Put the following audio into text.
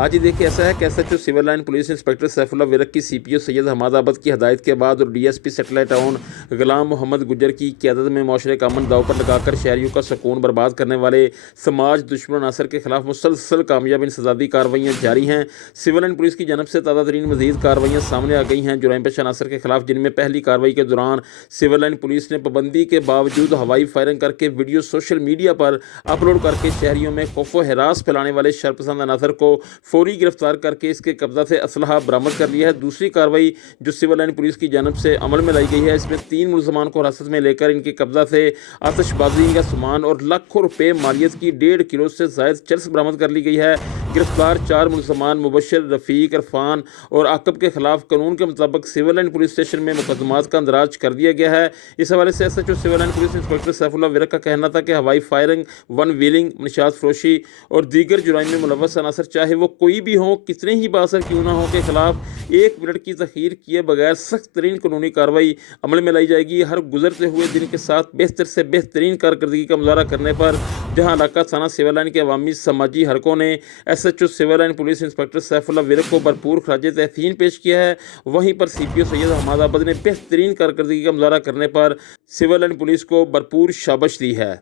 आज ही देखिए ऐसा है कि SHO civil line police inspector Saifullah Virk की सीपीओ सैयद हमाद आबद की हदायत के बाद और डीएसपी सैटेलाइट टाउन गुलाम मोहम्मद गुजर की क़यादत में माशरे का अमन दाव पर लगाकर शहरियों का सुकून बर्बाद करने वाले समाज दुश्मन अनासर के खिलाफ मुसलसल कामयाब इंसदादी कार्रवाइयाँ जारी हैं। सिविल लाइन पुलिस की जानब से ताज़ा तरीन मज़ीद कार्रवाइयाँ सामने आ गई हैं जुराइम पेशा अनासर के खिलाफ, जिनमें पहली कार्रवाई के दौरान सिविल लाइन पुलिस ने पाबंदी के बावजूद हवाई फायरिंग करके वीडियो सोशल मीडिया पर अपलोड करके शहरियों में खौफ व हरास फैलाने वाले शरपसंद अनासर को फौरी गिरफ्तार करके इसके कब्जा से असलहा बरामद कर लिया है। दूसरी कार्रवाई जो सिविल लाइन पुलिस की जानब से अमल में लाई गई है, इसमें 3 मुलजमान को हिरासत में लेकर इनके कब्जा से आतिशबाजी का सामान और लाखों रुपये मालियत की 1.5 किलो से ज़ायद चरस बरामद कर ली गई है। गिरफ्तार 4 मुलजमान मुबशर, रफ़ीक, इरफान और आकब के खिलाफ कानून के मुताबिक सिविल लाइन पुलिस स्टेशन में मुकदमात का अंदराज कर दिया गया है। इस हवाले से SHO civil line police inspector Saifullah Virk का कहना था कि हवाई फायरिंग, वन व्हीलिंग, मनशात फरोशी और दीगर जुराइम में मुलव्वस अनासर चाहे वो कोई भी हो, कितने ही बासर क्यों ना हो, के खिलाफ 1 मिनट की तखीर किए बगैर सख्त तरीन कानूनी कार्रवाई अमल में लाई जाएगी। हर गुजरते हुए दिन के साथ बेहतर से बेहतरीन कारकर्दगी का मुजाहरा करने पर जहां इलाका थाना सिविल लाइन के अवामी समाजी हरकों ने SHO civil line police inspector Saifullah Virk को भरपूर खराज तहसीन पेश किया है, वहीं पर सीपीओ सैयद हमाद आबद ने बेहतरीन कारकर्दगी का मुजाहरा करने पर सिविल लाइन पुलिस को भरपूर शाबाश दी है।